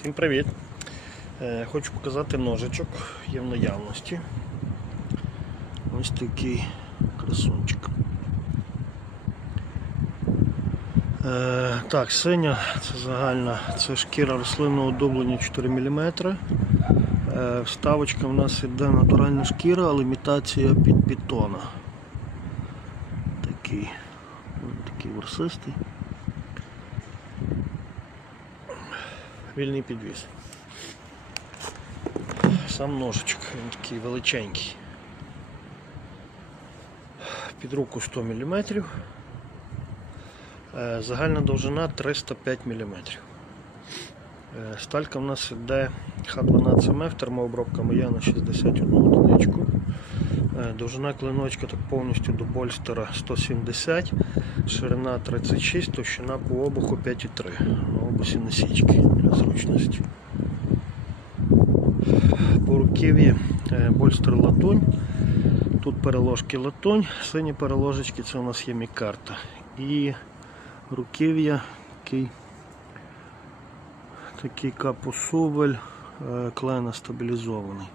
Всім привіт! Е, Хочу показати ножичок, є в наявності. Ось такий красунчик. Е, так, синя це загальна, це шкіра рослинного дублення 4 мм. Е, вставочка в нас іде натуральна шкіра, але імітація під пітона. Такий, такий ворсистий. Вільний підвіз. Сам ножичок, він такий величенький. Під руку 100 мм. Е, Загальна довжина 305 мм. Е, Сталька в нас йде Х12МФ, термообробка моя на 61 одиничку. Е, Довжина клиночка так повністю до больстера 170, ширина 36, товщина по обуху 5,3. На обусі насічки для зручності. По руків'ї е, больстер латунь. Тут переложки латунь, сині переложечки це у нас є мікарта. І руків'я такий, такий капусувель, е, клена стабілізований.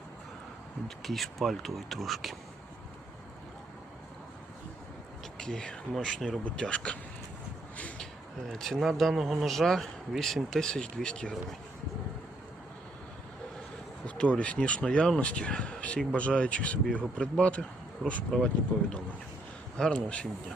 Такий шпальтовий трошки. Такий мощний роботяжка. Е, Ціна даного ножа 8200 гривень. Повторюсь, ніж наявності. Всіх бажаючих собі його придбати. Прошу приватні повідомлення. Гарного всім дня!